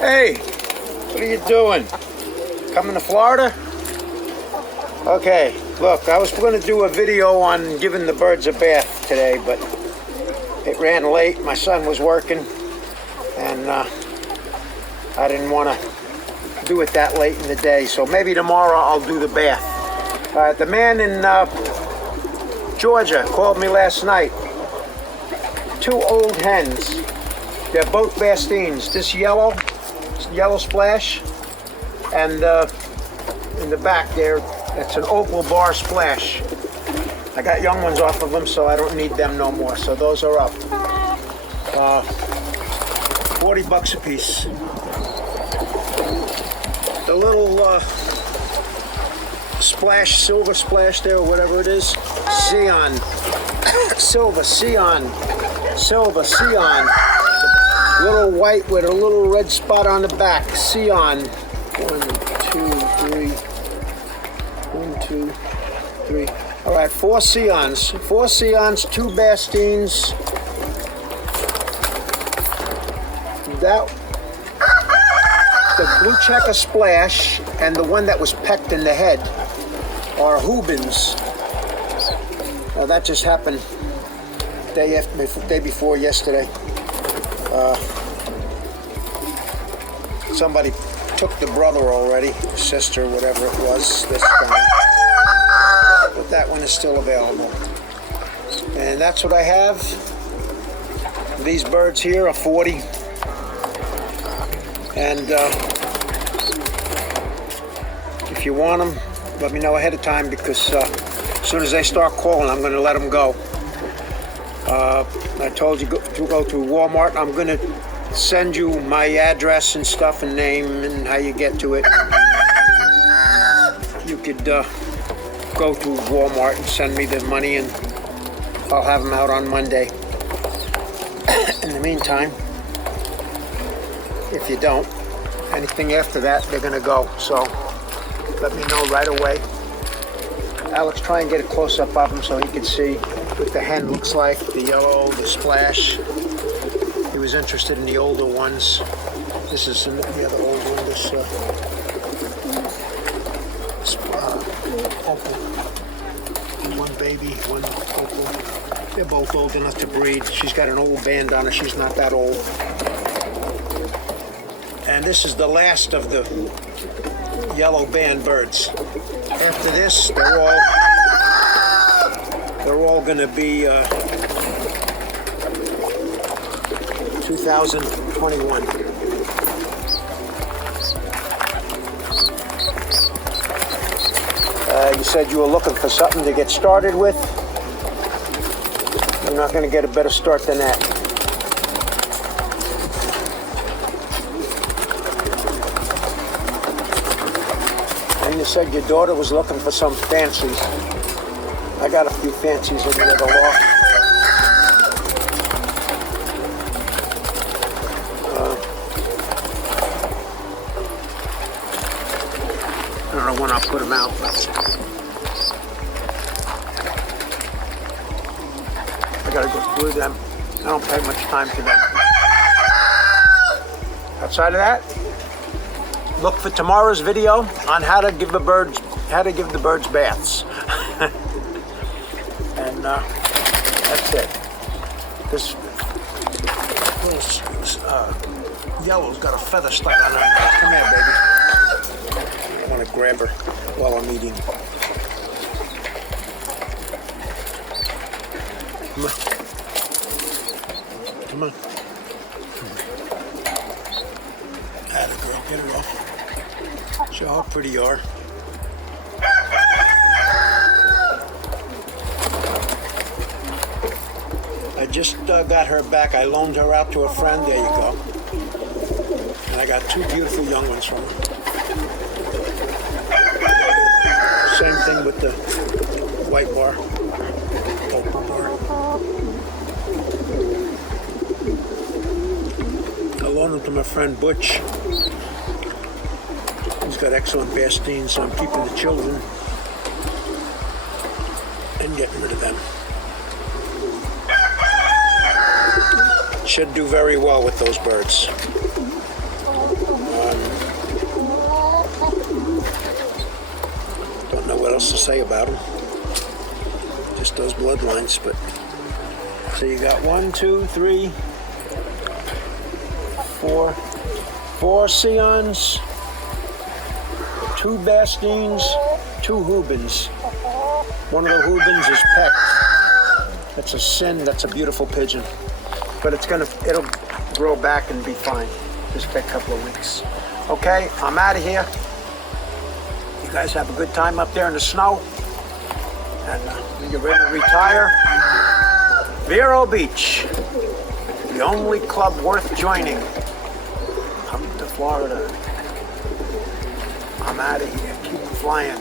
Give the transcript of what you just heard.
Hey, what are you doing? Coming to Florida? Okay, look, I was going to do a video on giving the birds a bath today, but it ran late. My son was working, and I didn't want to do it that late in the day, so maybe tomorrow I'll do the bath. The man in Georgia called me last night. 2 old hens. They're both Bastines. This yellow splash, and in the back there, it's an opal bar splash. I got young ones off of them, so I don't need them no more. So those are up. $40 a piece. The little splash, silver splash there, or whatever it is, Zeon. Silver, Zeon. Little white with a little red spot on the back. Zeon. 1, 2, 3. All right, 4 Zeons. 4 Zeons, 2 Bastines. The blue checker splash and the one that was pecked in the head are Hubins. Now that just happened day before yesterday. Somebody took the brother already, sister, whatever it was, this time. But that one is still available. And that's what I have. These birds here are 40. And if you want them, let me know ahead of time, because as soon as they start calling, I'm going to let them go. I told you to go to Walmart. I'm going to send you my address and stuff and name and how you get to it. You could go to Walmart and send me the money, and I'll have them out on Monday. In the meantime, if you don't, anything after that, they're going to go. So let me know right away. Alex, try and get a close-up of them so he can see what the hen looks like, the yellow, the splash. He was interested in the older ones. This is the other old one, this opal. One baby, one opal. They're both old enough to breed. She's got an old band on her. She's not that old. And this is the last of the yellow band birds. After this, they're all going to be 2021. You said you were looking for something to get started with. You're not going to get a better start than that. And you said your daughter was looking for some fancies. I got a few fancies in the Loft. I don't know when I'll put them out, but I gotta go through them. I don't pay much time to them. Outside of that, look for tomorrow's video on how to give the birds baths. And that's it. This yellow's got a feather stuck on her nose. Come here, baby. I want to grab her while I'm eating. Come on. Come on. Atta girl, get her off. Show how pretty you are. I just got her back. I loaned her out to a friend. There you go. And I got 2 beautiful young ones from her. Same thing with the white bar, opal bar. I loaned them to my friend Butch. He's got excellent Bastines, so I'm keeping the children and getting rid of them. Should do very well with those birds. what else to say about them. Just those bloodlines, but so you got 1, 2, 3, 4 Sions, 2 Bastines, 2 Hubins. One of the Hubins is pecked. That's a sin. That's a beautiful pigeon, but it'll grow back and be fine. Just take a couple of weeks. Okay, I'm out of here. You guys have a good time up there in the snow, and when you're ready to retire, Vero Beach, the only club worth joining. Come to Florida. I'm out of here. Keep flying.